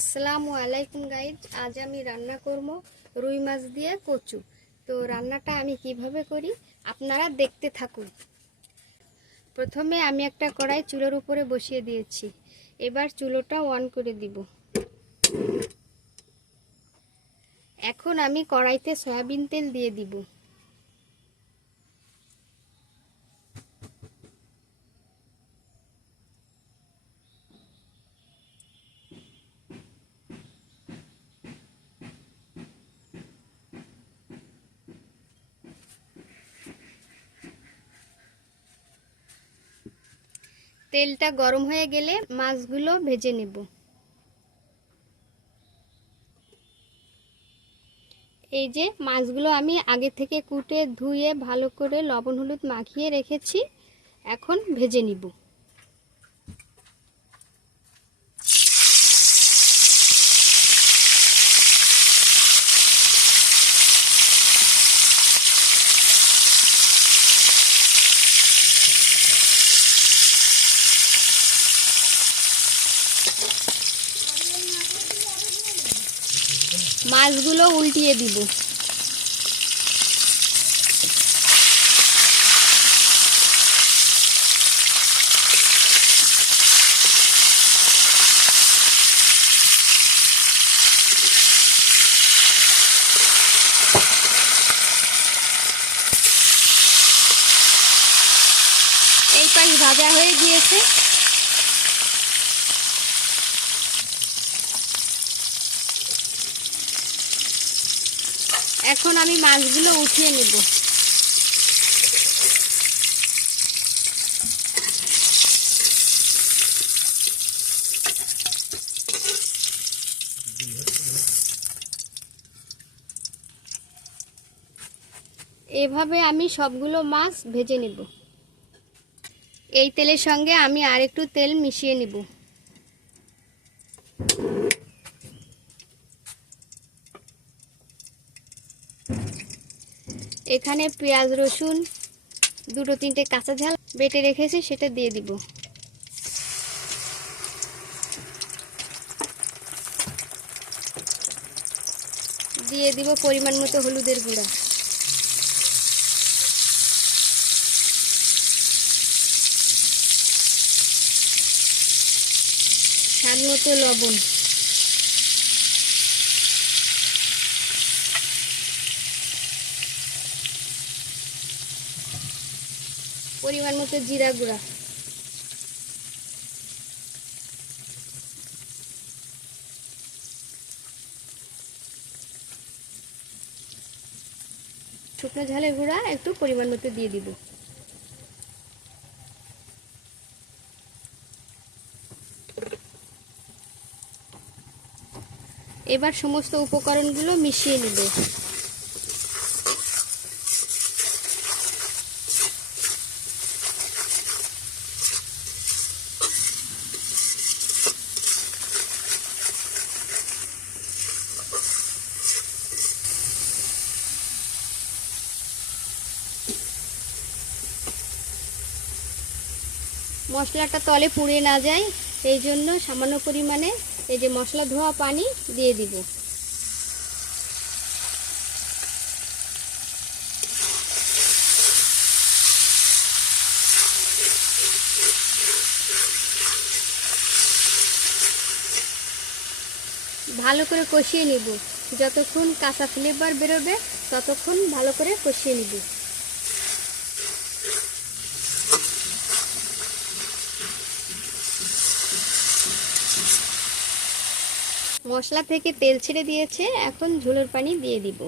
আসসালামু আলাইকুম গাইজ আজ আমি রান্না করব রুই মাছ দিয়ে কচু। তো রান্নাটা আমি কীভাবে করি আপনারা দেখতে থাকুন। প্রথমে আমি একটা কড়াই চুলোর উপরে বসিয়ে দিয়েছি। এবার চুলোটা অন করে দিব। এখন আমি কড়াইতে সয়াবিন তেল দিয়ে দিব। তেলটা গরম হয়ে গেলে মাছগুলো ভেজে নেব। এই যে মাছগুলো আমি আগে থেকে কুটে ধুয়ে ভালো করে লবণ হলুদ মাখিয়ে রেখেছি, এখন ভেজে নিব। মাছগুলো উল্টিয়ে দিব। এই পাশ ভাজা হয়ে গিয়েছে। এখন আমি মাছগুলো উঠিয়ে নেব। এভাবে আমি সবগুলো মাছ ভেজে নেব। এই তেলের সঙ্গে আমি আরেকটু তেল মিশিয়ে নেব। এখানে পেঁয়াজ, রসুন, দুটো, তিনটে কাঁচা ঝাল বেটে রেখেছি, সেটা দিয়ে দিব। দিয়ে দিব পরিমাণ মতো হলুদের গুঁড়া। স্বাদ মতো লবণ। পরিমাণ মতো জিরা গুঁড়া। শুকনো ঝালের গুঁড়া একটু পরিমাণ মতো দিয়ে দিব। এবার সমস্ত উপকরণগুলো মিশিয়ে নেব। মশলাটা তলে পুড়ে না যায়, এই জন্য সামান্য পরিমাণে এই যে মশলা ধোয়া পানি দিয়ে দিব। ভালো করে কষিয়ে নিব। যতক্ষণ কাঁচা ফ্লেভার বেরোবে, ততক্ষণ ভালো করে কষিয়ে নিব। মশলা থেকে তেল ছেড়ে দিয়েছে, এখন ঝোলের পানি দিয়ে দিব।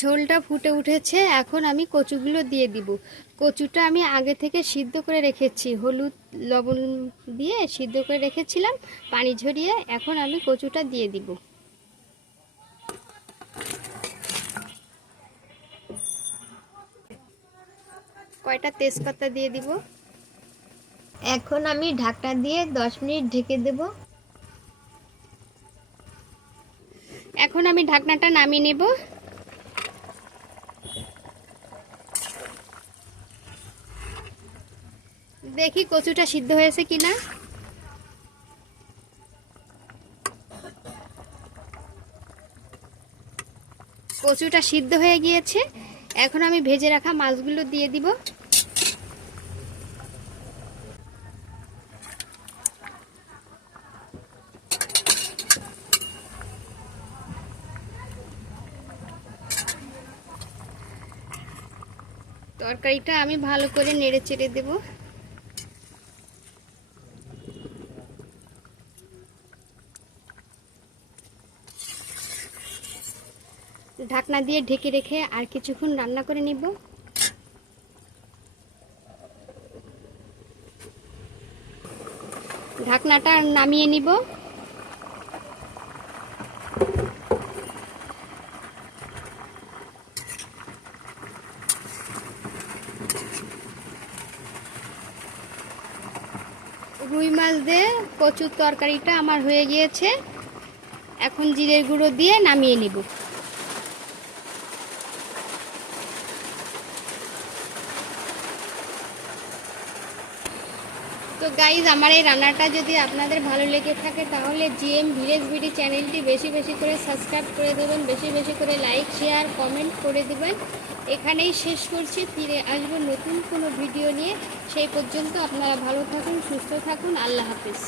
ঝোলটা ফুটে উঠেছে, এখন আমি কচুগুলো দিয়ে দিব। কচুটা আমি আগে থেকে সিদ্ধ করে রেখেছি, হলুদ, লবণ দিয়ে সিদ্ধ করে রেখেছিলাম, পানি ঝরিয়ে, এখন আমি কচুটা দিয়ে দিব। কয়টা তেজপাতা দিয়ে দিব? এখন আমি ঢাকনা দিয়ে দশ মিনিট ঢেকে দেব। এখন আমি ঢাকনাটা নামিয়ে নেব। দেখি কচুটা সিদ্ধ হয়েছে কিনা। কচুটা সিদ্ধ হয়ে গিয়েছে। এখন আমি ভেজে রাখা মাছগুলো দিয়ে দিব। তরকারিটা আমি ভালো করে নেড়ে চেড়ে দেবো। ঢাকনা দিয়ে ঢেকে রেখে আর কিছুক্ষণ রান্না করে নিব। ঢাকনাটা নামিয়ে নিব। রুই মাছ দিয়ে কচুর তরকারিটা আমার হয়ে গিয়েছে। এখন জিরের গুঁড়ো দিয়ে নামিয়ে নিব। তো গাইজ আমার এই রান্নাটা যদি আপনাদের ভালো লেগে থাকে, তাহলে জিএম ভিলেজ বিডি চ্যানেলটি বেশি বেশি করে সাবস্ক্রাইব করে দেবেন, বেশি বেশি করে লাইক শেয়ার কমেন্ট করে দেবেন। এখানেই শেষ করছি, ফিরে আসব নতুন কোনো ভিডিও নিয়ে। সেই পর্যন্ত আপনারা ভালো থাকুন, সুস্থ থাকুন, আল্লাহ হাফিজ।